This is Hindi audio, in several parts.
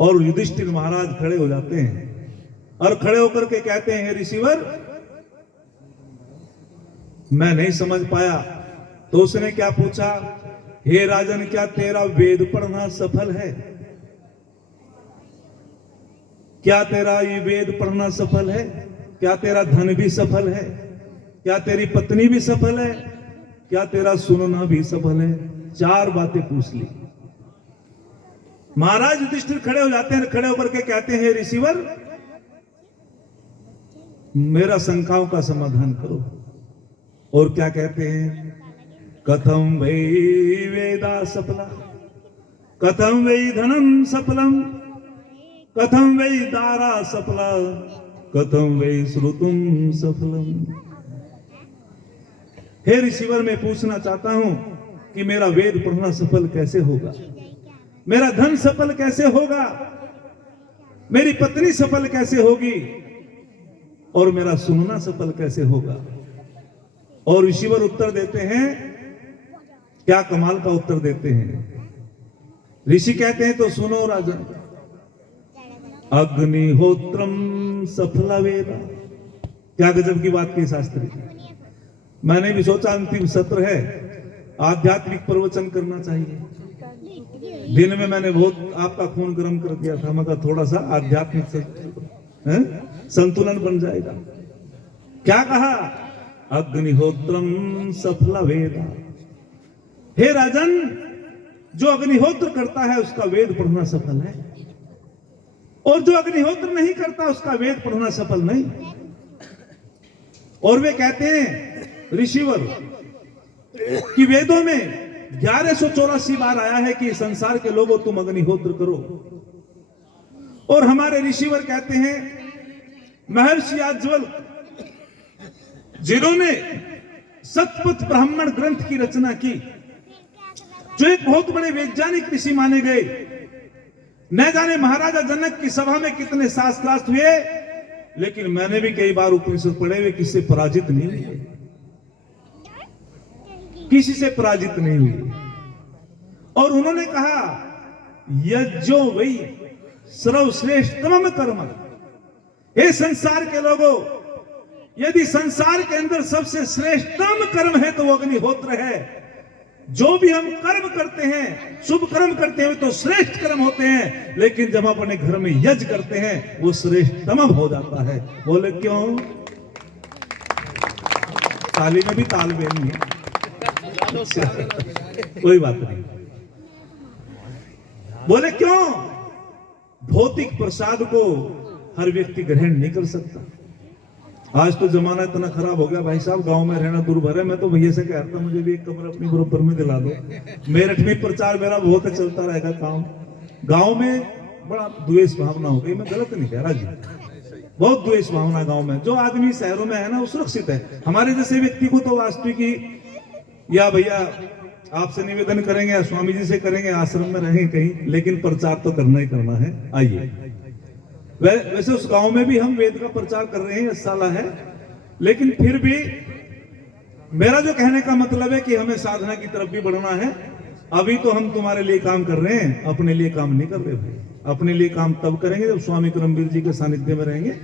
और युधिष्ठिर महाराज खड़े हो जाते हैं और खड़े होकर के कहते हैं, ऋषिवर मैं नहीं समझ पाया। तो उसने क्या पूछा, हे राजन क्या तेरा वेद पढ़ना सफल है? क्या तेरा ये वेद पढ़ना सफल है? क्या तेरा धन भी सफल है? क्या तेरी पत्नी भी सफल है? क्या तेरा सुनना भी सफल है? 4 बातें पूछ ली। महाराज युधिष्ठिर खड़े हो जाते हैं, खड़े होकर के कहते हैं, ऋषिवर मेरा शंकाओं का समाधान करो। और क्या कहते हैं, कथम वै वेदा सफला, कथम वै धनम सफलम, कथम वै दारा सफला, कथम वै श्रुतुम सफलम। हे ऋषिवर मैं पूछना चाहता हूं कि मेरा वेद पढ़ना सफल कैसे होगा, मेरा धन सफल कैसे होगा, मेरी पत्नी सफल कैसे होगी, और मेरा सुनना सफल कैसे होगा। और ऋषिवर उत्तर देते हैं, क्या कमाल का उत्तर देते हैं। ऋषि कहते हैं, तो सुनो राजन, अग्निहोत्रम सफला वेदा। क्या गजब की बात की शास्त्री। मैंने भी सोचा अंतिम सत्र है, आध्यात्मिक प्रवचन करना चाहिए। दिन में मैंने बहुत आपका खून गर्म कर दिया था, मगर थोड़ा सा आध्यात्मिक संतुलन बन जाएगा। क्या कहा, अग्निहोत्रम सफला वेदा। हे राजन, जो अग्निहोत्र करता है उसका वेद पढ़ना सफल है, और जो अग्निहोत्र नहीं करता उसका वेद पढ़ना सफल नहीं। और वे कहते हैं ऋषिवर कि वेदों में 1184 बार आया है कि संसार के लोगों तुम अग्निहोत्र करो। और हमारे ऋषिवर कहते हैं, महर्षि याज्ञवल्क जिन्होंने शतपथ ब्राह्मण ग्रंथ की रचना की, जो एक बहुत बड़े वैज्ञानिक ऋषि माने गए, न जाने महाराजा जनक की सभा में कितने शास्त्रार्थ हुए, लेकिन मैंने भी कई बार उपनिषद पढ़े हुए, किसी से पराजित नहीं हुए, किसी से पराजित नहीं हुए। और उन्होंने कहा, यज्ञो वही सर्वश्रेष्ठतम कर्म। हे संसार के लोगों, यदि संसार के अंदर सबसे श्रेष्ठतम कर्म है तो वो अग्निहोत्र है। जो भी हम कर्म करते हैं, शुभ कर्म करते हैं तो श्रेष्ठ कर्म होते हैं, लेकिन जब अपने घर में यज्ञ करते हैं वो श्रेष्ठतम हो जाता है। बोले क्यों? ताली में भी तालमेल नहीं है। कोई बात नहीं। बोले क्यों? भौतिक प्रसाद को हर व्यक्ति ग्रहण नहीं कर सकता। आज तो जमाना इतना खराब हो गया भाई साहब, गांव में रहना दुर्भर है। मैं तो भैया से कहता हूं, मुझे भी एक कमरा अपनी बराबर में दिला दो। मेरठ में प्रचार मेरा बहुत चलता रहेगा काम। गांव में बड़ा द्वेष भावना हो गई, मैं गलत नहीं कह रहा जी, बहुत द्वेष भावना गांव में। जो आदमी शहरों में है ना वो सुरक्षित है, हमारे जैसे व्यक्ति को तो वास्तविक ही, या भैया आपसे निवेदन करेंगे या स्वामी जी से करेंगे, आश्रम में रहेंगे कहीं, लेकिन प्रचार तो करना ही करना है। आइए, वैसे उस गांव में भी हम वेद का प्रचार कर रहे हैं, साला है, लेकिन फिर भी मेरा जो कहने का मतलब है कि हमें साधना की तरफ भी बढ़ना है। अभी तो हम तुम्हारे लिए काम कर रहे हैं, अपने लिए काम नहीं कर रहे भाई। अपने लिए काम तब करेंगे जब स्वामी करमवीर जी के सानिध्य में रहेंगे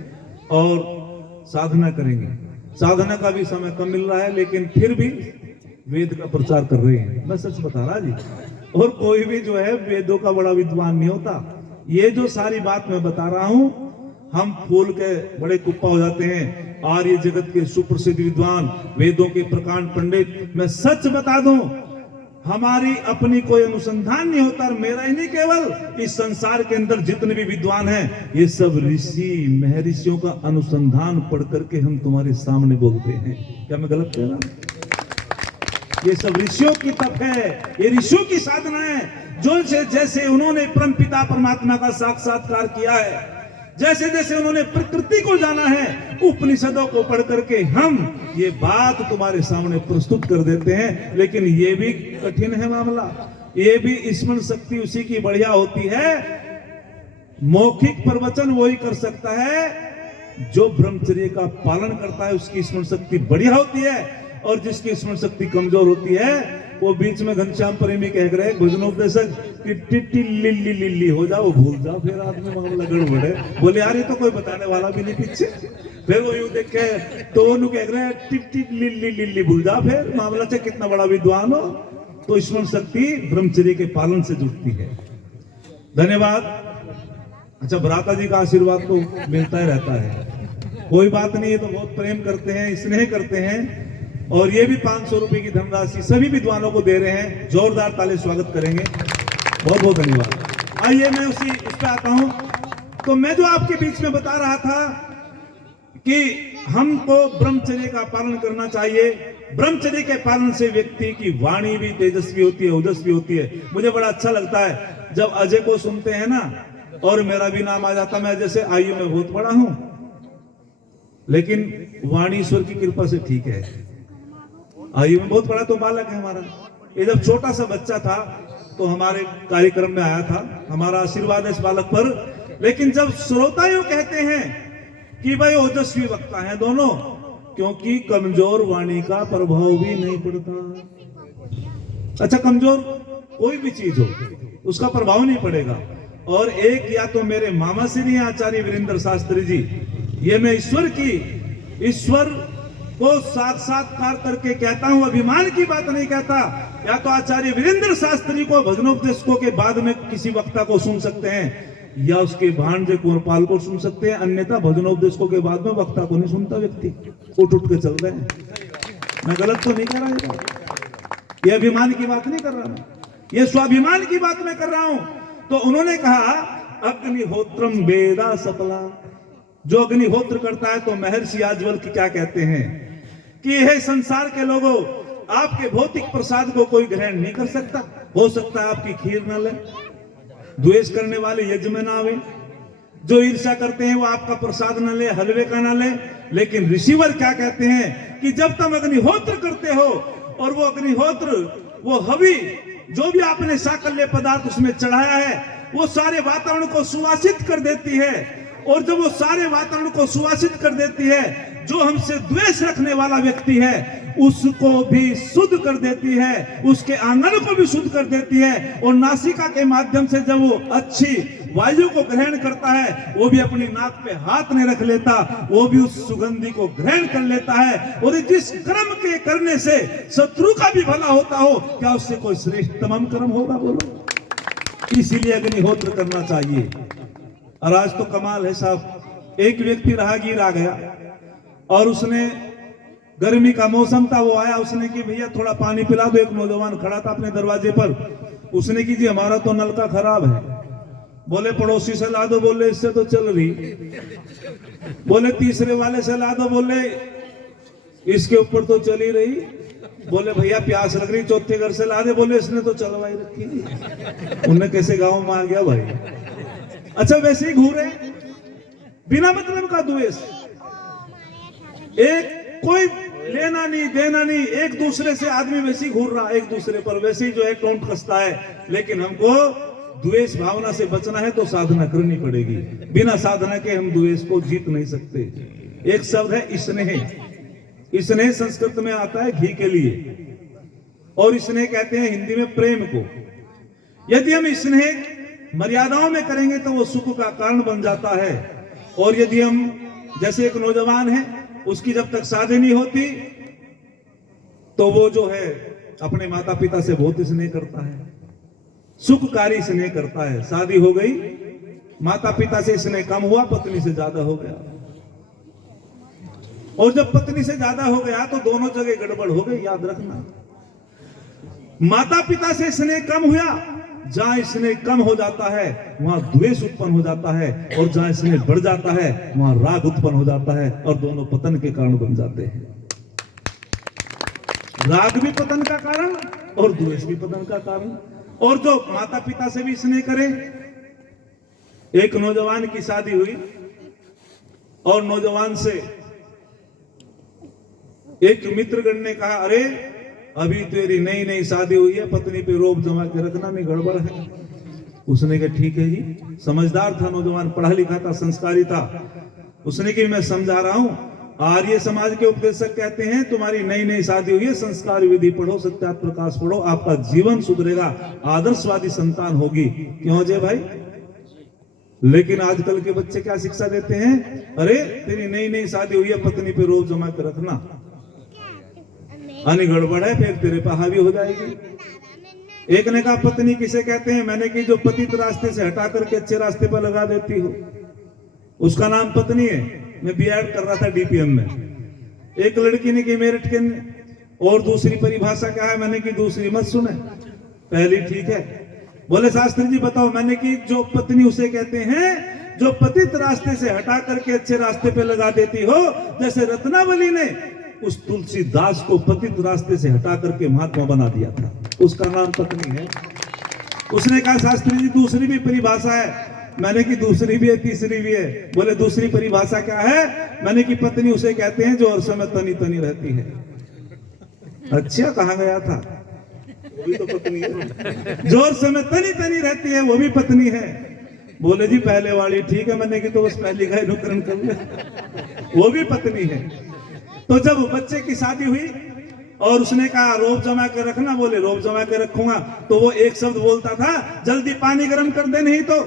और साधना करेंगे। साधना का भी समय कम मिल रहा है, लेकिन फिर भी वेद का प्रचार कर रहे हैं। मैं सच बता रहा जी। और कोई भी जो है वेदों का बड़ा विद्वान नहीं होता। ये जो सारी बात मैं बता रहा हूं, हम फूल के बड़े कुप्पा हो जाते हैं। आर्य जगत के सुप्रसिद्ध विद्वान, वेदों के प्रकांड पंडित, मैं सच बता दूं, हमारी अपनी कोई अनुसंधान नहीं होता। मेरा ही नहीं, केवल इस संसार के अंदर जितने भी विद्वान हैं, ये सब ऋषि महर्षियों का अनुसंधान पढ़ करके हम तुम्हारे सामने बोलते हैं। क्या मैं गलत कह रहा हूं? ये सब ऋषियों की तप है, ये ऋषियों की साधना है। जो जैसे उन्होंने परमपिता परमात्मा का साक्षात्कार किया है, जैसे जैसे उन्होंने प्रकृति को जाना है, उपनिषदों को पढ़ करके हम ये बात तुम्हारे सामने प्रस्तुत कर देते हैं। लेकिन ये भी कठिन है मामला, ये भी स्मरण शक्ति उसी की बढ़िया होती है। मौखिक प्रवचन वही कर सकता है जो ब्रह्मचर्य का पालन करता है, उसकी स्मरण शक्ति बढ़िया होती है। और जिसकी स्मरण शक्ति कमजोर होती है वो बीच में घनश्याम प्रेमी कह रहे भजनोपदेशक कि टिट्टी लिल्ली लिल्ली हो जाओ भूल जाओ, फिर आदमी मामला गड़बड़ है। बोले यार ये तो कोई बताने वाला भी नहीं पीछे। फिर वो यूं देख के तो वो कह रहे हैं टिट्टी लिल्ली लिल्ली भूल जाओ, फिर मामला से कितना बड़ा विद्वान हो। तो स्मरण शक्ति ब्रह्मचर्य के पालन से जुड़ती है। धन्यवाद। अच्छा, भ्राता जी का आशीर्वाद तो मिलता ही रहता है, कोई बात नहीं है, तो बहुत प्रेम करते हैं, स्नेह करते हैं। और ये भी 500 रुपए की धनराशि सभी विद्वानों को दे रहे हैं। जोरदार ताली स्वागत करेंगे, बहुत बहुत धन्यवाद। आइए मैं उस पे आता हूं। तो मैं जो आपके बीच में बता रहा था कि हमको ब्रह्मचर्य का पालन करना चाहिए। ब्रह्मचर्य के पालन से व्यक्ति की वाणी भी तेजस्वी होती है, ओजस्वी होती है। मुझे बड़ा अच्छा लगता है जब अजय को सुनते हैं ना, और मेरा भी नाम आ जाता। मैं जैसे आयु में बहुत बड़ा हूं, लेकिन वाणी ईश्वर की कृपा से ठीक है। आयु में बहुत बड़ा तो बालक है हमारा। ये जब छोटा सा बच्चा था तो हमारे कार्यक्रम में आया था, हमारा आशीर्वाद है इस बालक पर। लेकिन जब श्रोता यूं कहते हैं कि भाई ओजस्वी वक्ता है दोनों, क्योंकि कमजोर वाणी का प्रभाव भी नहीं पड़ता। अच्छा, कमजोर कोई भी चीज हो उसका प्रभाव नहीं पड़ेगा। और एक या तो मेरे मामा श्री आचार्य वीरेंद्र शास्त्री जी, ये मैं ईश्वर को साक्षात्कार करके कहता हूं, अभिमान की बात नहीं कहता। या तो आचार्य वीरेंद्र शास्त्री को भजनोपदेशकों के बाद में किसी वक्ता को सुन सकते हैं, या उसके भांजे कुंवरपाल को सुन सकते हैं, अन्यथा भजनोपदेशकों के बाद में वक्ता को नहीं सुनता व्यक्ति, उठ के चल रहे हैं। मैं गलत तो नहीं कर रहा, ये अभिमान की बात नहीं कर रहा मैं, ये स्वाभिमान की बात मैं कर रहा हूं। तो उन्होंने कहा अग्निहोत्रम वेदा सपला, जो अग्निहोत्र करता है। तो महर्षि याज्ञवल्क्य क्या कहते हैं कि हे संसार के लोगों, आपके भौतिक प्रसाद को कोई ग्रहण नहीं कर सकता। हो सकता है आपकी खीर न ले, द्वेष करने वाले यज्ञ में ना आवे, जो ईर्ष्या करते हैं वो आपका प्रसाद न ले, हलवे का ना ले। लेकिन ऋषिवर क्या कहते हैं कि जब तुम अग्निहोत्र करते हो, और वो अग्निहोत्र, वो हवि, जो भी आपने साकल्य पदार्थ उसमें चढ़ाया है, वो सारे वातावरण को सुवासित कर देती है। और जब वो सारे वातावरण को सुवासित कर देती है, जो हमसे द्वेष रखने वाला व्यक्ति है उसको भी शुद्ध कर देती है, उसके आंगन को भी शुद्ध कर देती है। और नासिका के माध्यम से जब वो अच्छी वायु को ग्रहण करता है, वो भी अपनी नाक पे हाथ नहीं रख लेता, वो भी उस सुगंधी को ग्रहण कर लेता है। और जिस कर्म के करने से शत्रु का भी भला होता हो, क्या उससे कोई श्रेष्ठतम कर्म होगा? बोलो। इसीलिए अग्निहोत्र करना चाहिए। और आज तो कमाल है साहब, एक व्यक्ति राहगीर आ गया और उसने, गर्मी का मौसम था, वो आया, उसने कि भैया थोड़ा पानी पिला दो। एक नौजवान खड़ा था अपने दरवाजे पर, उसने कि जी हमारा तो नलका खराब है। बोले पड़ोसी से ला दो, बोले इससे तो चल रही। बोले तीसरे वाले से ला दो, बोले इसके ऊपर तो चल ही रही। बोले भैया प्यास लग रही, चौथे घर से ला दे, बोले इसने तो चलवाई रखी। उनने कैसे गाँव में आ गया भाई। अच्छा, वैसे ही घूरे बिना मतलब का द्वेष, एक कोई लेना नहीं देना नहीं, एक दूसरे से आदमी वैसे ही घूर रहा, एक दूसरे पर वैसे ही जो है टोंट कसता है। लेकिन हमको द्वेष भावना से बचना है तो साधना करनी पड़ेगी। बिना साधना के हम द्वेष को जीत नहीं सकते। एक शब्द है स्नेह। स्नेह संस्कृत में आता है घी के लिए, और स्नेह कहते हैं हिंदी में प्रेम को। यदि हम स्नेह मर्यादाओं में करेंगे तो वो सुख का कारण बन जाता है। और यदि हम, जैसे एक नौजवान है, उसकी जब तक शादी नहीं होती तो वो जो है अपने माता पिता से बहुत स्नेह करता है, सुखकारी स्नेह करता है। शादी हो गई, माता पिता से स्नेह कम हुआ, पत्नी से ज्यादा हो गया। और जब पत्नी से ज्यादा हो गया तो दोनों जगह गड़बड़ हो गई। याद रखना, माता पिता से स्नेह कम हुआ, जहां स्नेह कम हो जाता है वहां द्वेष उत्पन्न हो जाता है, और जहां स्नेह बढ़ जाता है वहां राग उत्पन्न हो जाता है, और दोनों पतन के कारण बन जाते हैं। राग भी पतन का कारण और द्वेष भी पतन का कारण। और जो माता पिता से भी स्नेह करे, एक नौजवान की शादी हुई और नौजवान से एक मित्रगण ने कहा, अरे अभी तेरी नई नई शादी हुई है, पत्नी पे रोब जमा के रखना, नहीं गड़बड़ है। उसने कहा ठीक है जी। समझदार था नौजवान, पढ़ा लिखा था, संस्कारी था। उसने कहा मैं समझा रहा हूं, आर्य समाज के उपदेशक कहते हैं तुम्हारी नई नई शादी हुई है, संस्कार विधि पढ़ो, सत्यार्थ प्रकाश पढ़ो, आपका जीवन सुधरेगा, आदर्शवादी संतान होगी। क्यों अजय भाई? लेकिन आजकल के बच्चे क्या शिक्षा देते हैं? अरे तेरी नई नई शादी हुई है, पत्नी पे रोब जमा कर रखना, आनी गड़बड़ है फिर तेरे पे हावी हो जाएगी। एक ने कहा पत्नी किसे कहते हैं? मैंने कि जो पतित रास्ते से हटा करके अच्छे रास्ते पर लगा देती हो, उसका नाम पत्नी है। मैं बीएड कर रहा था डीपीएम में। एक लड़की ने कि मेरठ के, और दूसरी परिभाषा क्या है? मैंने कि दूसरी मत सुने, पहली ठीक है। बोले शास्त्री जी बताओ। मैंने कि जो पत्नी उसे कहते हैं जो पतित रास्ते से हटा करके अच्छे रास्ते पे लगा देती हो। जैसे रत्नावली ने उस तुलसीदास को पतित रास्ते से हटा करके महात्मा बना दिया था, उसका नाम पत्नी है। उसने कहा शास्त्री जी दूसरी भी परिभाषा है। मैंने कि दूसरी भी है, तीसरी भी है। बोले दूसरी परिभाषा क्या है? मैंने कि पत्नी उसे कहते हैं जो हर समय तनी तनी रहती है। अच्छा कहाँ गया था? वो भी तो पत्नी है। जो हर समय तनी तनी रहती है वो भी पत्नी है। बोले जी पहले वाली ठीक है। मैंने कि तो बस पहली का अनुकरण कर ले, वो भी पत्नी है। तो जब बच्चे की शादी हुई और उसने कहा रोब जमा कर रखना, बोले रोब जमा कर रखूंगा। तो वो एक शब्द बोलता था, जल्दी पानी गर्म कर दे, नहीं तो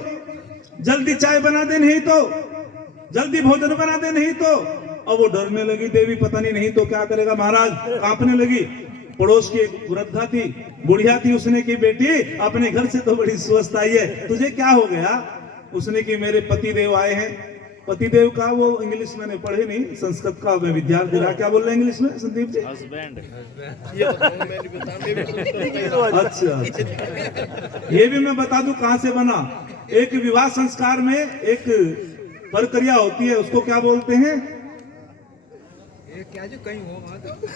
जल्दी चाय बना दे, नहीं तो जल्दी भोजन बना दे, नहीं तो। अब वो डरने लगी देवी, पता नहीं तो क्या करेगा महाराज, कांपने लगी। पड़ोस की एक वृद्धा थी, बुढ़िया थी। उसने की बेटी अपने घर से तो बड़ी स्वस्थ आई है, तुझे क्या हो गया? उसने की मेरे पति देव आए हैं। पति देव का वो इंग्लिश मैंने पढ़े नहीं, संस्कृत का मैं विद्यार्थी रहा। क्या बोल रहे हैं इंग्लिश में संदीप जी? अच्छा, ये भी मैं बता दूं कहां से बना। एक विवाह संस्कार में एक प्रक्रिया होती है, उसको क्या बोलते हैं? क्या जो कहीं हो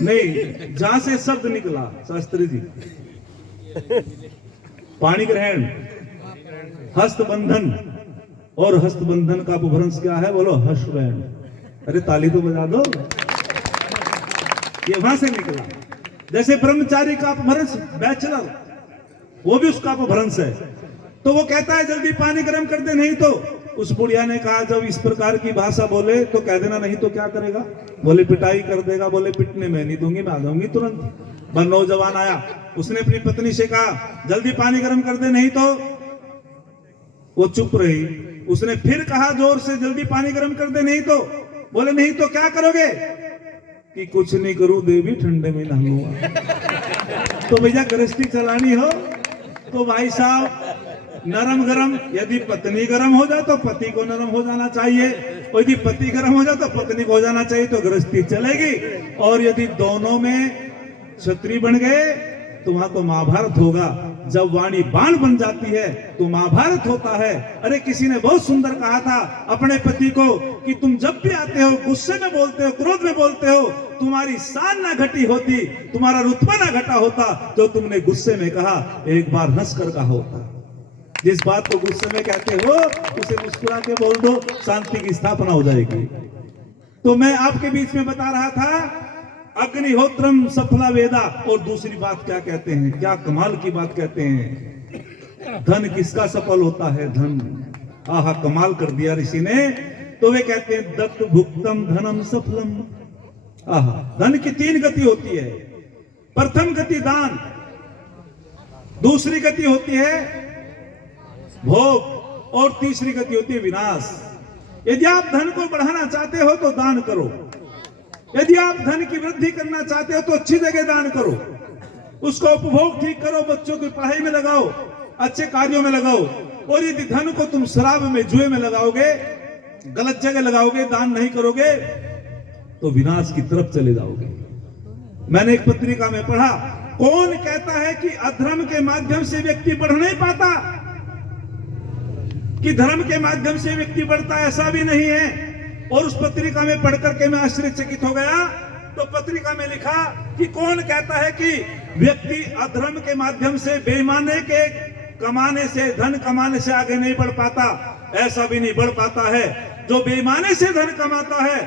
नहीं, जहां से शब्द निकला शास्त्री जी, पाणी ग्रहण, हस्तबंधन, और हस्तबंधन का अपभ्रंश क्या है? बोलो हस्बैंड। अरे ताली तो बजा दो। ये वहां से निकला। जैसे ब्रह्मचारी का अपभ्रंश बैचलर, वो भी उसका अपभ्रंश है। तो वो कहता है जल्दी पानी गर्म कर दे, नहीं तो। उस बुढ़िया ने कहा जब इस प्रकार की भाषा बोले तो कह देना, नहीं तो क्या करेगा? बोले पिटाई कर देगा। बोले पिटने में नहीं दूंगी, मैं आ जाऊंगी तुरंत। वह नौजवान आया, उसने अपनी पत्नी से कहा जल्दी पानी गर्म कर दे, नहीं तो। वो चुप रही। उसने फिर कहा जोर से, जल्दी पानी गर्म कर दे, नहीं तो। बोले नहीं तो क्या करोगे? कि कुछ नहीं करूं देवी, ठंडे में नहाऊंगा। तो भैया गृहस्थी चलानी हो तो भाई साहब नरम गरम, यदि पत्नी गरम हो जाए तो पति को नरम हो जाना चाहिए, और यदि पति गरम हो जाए तो पत्नी को हो जाना चाहिए, तो गृहस्थी चलेगी। और यदि दोनों में क्षत्रिय बन गए तो वहां तो महाभारत होगा। जब वाणी बाण बन जाती है तो महाभारत होता है। अरे किसी ने बहुत सुंदर कहा था अपने पति को कि तुम जब भी आते हो गुस्से में बोलते हो, क्रोध में बोलते हो, तुम्हारी शान ना घटी होती, तुम्हारा रुतबा ना घटा होता। जो तुमने गुस्से में कहा एक बार हंस कर कहा होता। जिस बात को गुस्से में कहते हो उसे मुस्कुरा के बोल दो, शांति की स्थापना हो जाएगी। तो मैं आपके बीच में बता रहा था अग्निहोत्रम सफला वेदा। और दूसरी बात क्या कहते हैं, क्या कमाल की बात कहते हैं, धन किसका सफल होता है? धन। आहा, कमाल कर दिया ऋषि ने। तो वे कहते हैं दत्त भुक्तम धनम सफलम। आहा, धन की 3 गति होती है। प्रथम गति दान, दूसरी गति होती है भोग, और तीसरी गति होती है विनाश। यदि आप धन को बढ़ाना चाहते हो तो दान करो। यदि आप धन की वृद्धि करना चाहते हो तो अच्छी जगह दान करो, उसका उपभोग ठीक करो, बच्चों की पढ़ाई में लगाओ, अच्छे कार्यों में लगाओ। और यदि धन को तुम शराब में, जुए में लगाओगे, गलत जगह लगाओगे, दान नहीं करोगे, तो विनाश की तरफ चले जाओगे। मैंने एक पत्रिका में पढ़ा, कौन कहता है कि अधर्म के माध्यम से व्यक्ति बढ़ नहीं पाता, कि धर्म के माध्यम से व्यक्ति बढ़ता है? ऐसा भी नहीं है। और उस पत्रिका में पढ़कर के मैं आश्चर्यचकित हो गया। तो पत्रिका में लिखा कि कौन कहता है कि व्यक्ति अधर्म के माध्यम से, बेईमानी के कमाने से, धन कमाने से आगे नहीं बढ़ पाता? ऐसा भी नहीं बढ़ पाता है। जो बेईमानी से धन कमाता है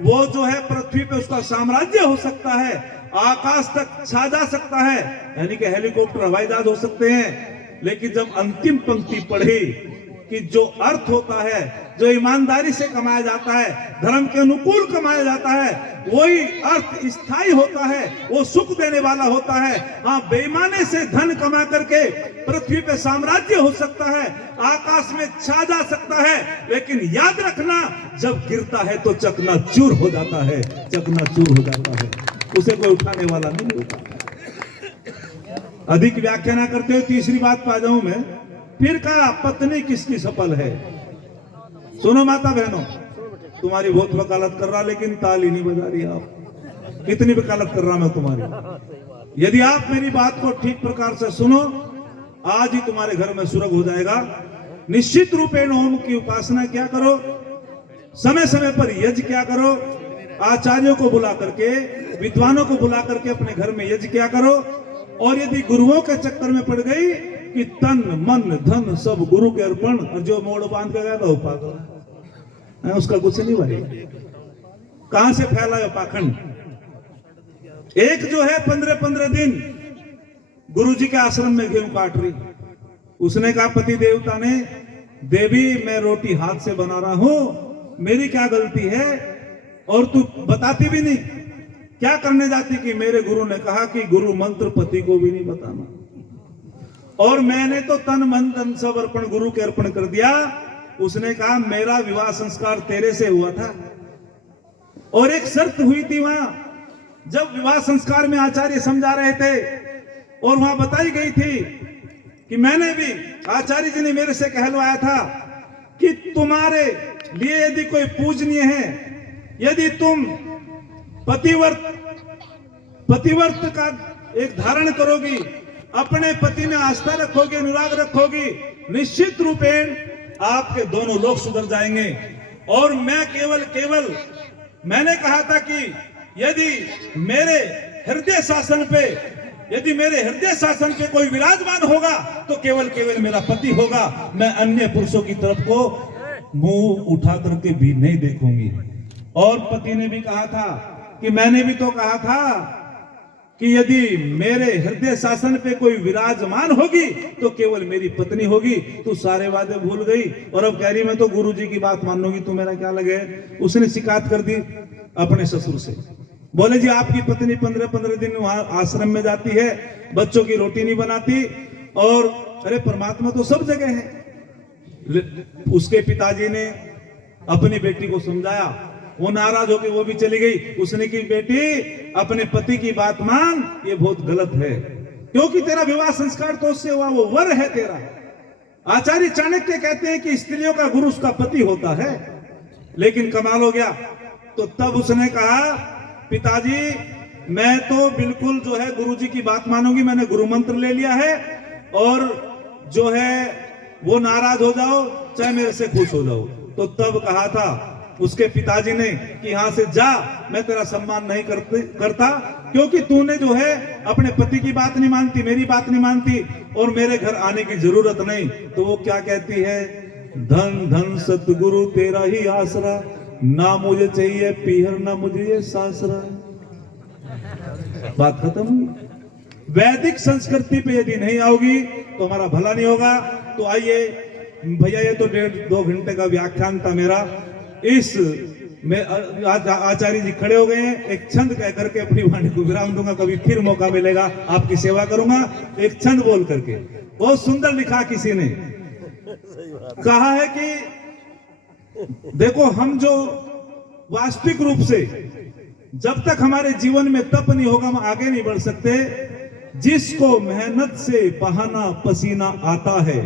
वो जो है पृथ्वी पे उसका साम्राज्य हो सकता है, आकाश तक छा जा सकता है, यानी कि हेलीकॉप्टर, हवाई जहाज हो सकते हैं। लेकिन जब अंतिम पंक्ति पढ़ी कि जो अर्थ होता है, जो ईमानदारी से कमाया जाता है, धर्म के अनुकूल कमाया जाता है, वही अर्थ स्थायी होता है, वो सुख देने वाला होता है। हाँ, बेईमानी से धन कमा करके पृथ्वी पे साम्राज्य हो सकता है, आकाश में छा जा सकता है, लेकिन याद रखना, जब गिरता है तो चकनाचूर हो जाता है, चकनाचूर हो जाता है, उसे कोई उठाने वाला नहीं होता। अधिक व्याख्या ना करते हुए तीसरी बात पा जाऊं मैं। फिर कहा, पत्नी किसकी सफल है? सुनो माता बहनों, तुम्हारी बहुत वकालत कर रहा, लेकिन ताली नहीं बजा रही आप। कितनी वकालत कर रहा मैं तुम्हारी। यदि आप मेरी बात को ठीक प्रकार से सुनो, आज ही तुम्हारे घर में सुरग हो जाएगा। निश्चित रूपेण ओम की उपासना क्या करो, समय समय पर यज्ञ क्या करो, आचार्यों को बुला करके, विद्वानों को बुला करके अपने घर में यज्ञ क्या करो। और यदि गुरुओं के चक्कर में पड़ गई कि तन मन धन सब गुरु के अर्पण, और जो मोड़ बांध के गया तो पागल है, उसका कुछ नहीं भाई। कहां से फैला है पाखंड। एक जो है 15-15 दिन गुरुजी के आश्रम में गेहूं काट रही, उसने कहा पति देवता ने, देवी मैं रोटी हाथ से बना रहा हूं, मेरी क्या गलती है, और तू बताती भी नहीं, क्या करने जाती कि मेरे गुरु ने कहा कि गुरु मंत्र पति को भी नहीं बताना, और मैंने तो तन मन धन सब अर्पण गुरु के अर्पण कर दिया। उसने कहा मेरा विवाह संस्कार तेरे से हुआ था, और एक शर्त हुई थी वहां, जब विवाह संस्कार में आचार्य समझा रहे थे, और वहां बताई गई थी कि मैंने भी, आचार्य जी ने मेरे से कहलवाया था कि तुम्हारे लिए यदि कोई पूजनीय है, यदि तुम पतिव्रत का एक धारण करोगी, अपने पति में आस्था रखोगे, अनुराग रखोगी, निश्चित रूपेण आपके दोनों लोग सुधर जाएंगे। और मैं केवल मैंने कहा था कि यदि मेरे हृदय शासन पे कोई विराजमान होगा तो केवल मेरा पति होगा, मैं अन्य पुरुषों की तरफ को मुंह उठा करके भी नहीं देखूंगी। और पति ने भी कहा था कि मैंने भी तो कहा था कि यदि मेरे हृदय शासन पे कोई विराजमान होगी तो केवल मेरी पत्नी होगी। तू सारे वादे भूल गई और अब कह रही मैं तो गुरुजी की बात मानूंगी, तू मेरा क्या लगे। उसने शिकायत कर दी अपने ससुर से, बोले जी आपकी पत्नी 15-15 दिन वहां आश्रम में जाती है, बच्चों की रोटी नहीं बनाती, और अरे परमात्मा तो सब जगह है। उसके पिताजी ने अपनी बेटी को समझाया, वो नाराज होकर वो भी चली गई। उसने की बेटी अपने पति की बात मान, ये बहुत गलत है, क्योंकि तेरा विवाह संस्कार तो उससे हुआ, वो वर है तेरा। आचार्य चाणक्य कहते हैं कि स्त्रियों का गुरु उसका पति होता है। लेकिन कमाल हो गया, तो तब उसने कहा पिताजी मैं तो बिल्कुल जो है गुरुजी की बात मानूंगी, मैंने गुरु मंत्र ले लिया है, और जो है वो नाराज हो जाओ चाहे मेरे से खुश हो जाओ। तो तब कहा था उसके पिताजी ने कि यहां से जा, मैं तेरा सम्मान नहीं करता, क्योंकि तूने जो है अपने पति की बात नहीं मानती, मेरी बात नहीं मानती, और मेरे घर आने की जरूरत नहीं। तो वो क्या कहती है, धन धन सतगुरु तेरा ही आसरा, ना मुझे चाहिए पीहर ना मुझे ये सासरा। बात खत्म हुई। वैदिक संस्कृति पे यदि नहीं आओगी तो हमारा भला नहीं होगा। तो आइए भैया, ये तो 1.5-2 घंटे का व्याख्यान था मेरा। इस में आचार्य जी खड़े हो गए हैं, एक छंद कह करके अपनी वाणी को विराम दूंगा, कभी फिर मौका मिलेगा आपकी सेवा करूंगा। एक छंद बोल करके, बहुत सुंदर लिखा किसी ने, कहा है कि देखो हम जो वास्तविक रूप से जब तक हमारे जीवन में तप नहीं होगा हम आगे नहीं बढ़ सकते। जिसको मेहनत से बहाना पसीना आता है,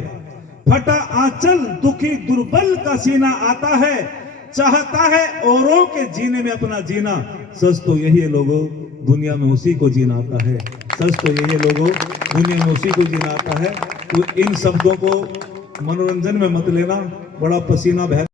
फटा आंचल दुखी दुर्बल का सीना आता है, चाहता है औरों के जीने में अपना जीना, सच तो यही है लोगों दुनिया में उसी को जीना आता है, सच तो यही है लोगों दुनिया में उसी को जीना आता है। तो इन शब्दों को मनोरंजन में मत लेना, बड़ा पसीना बह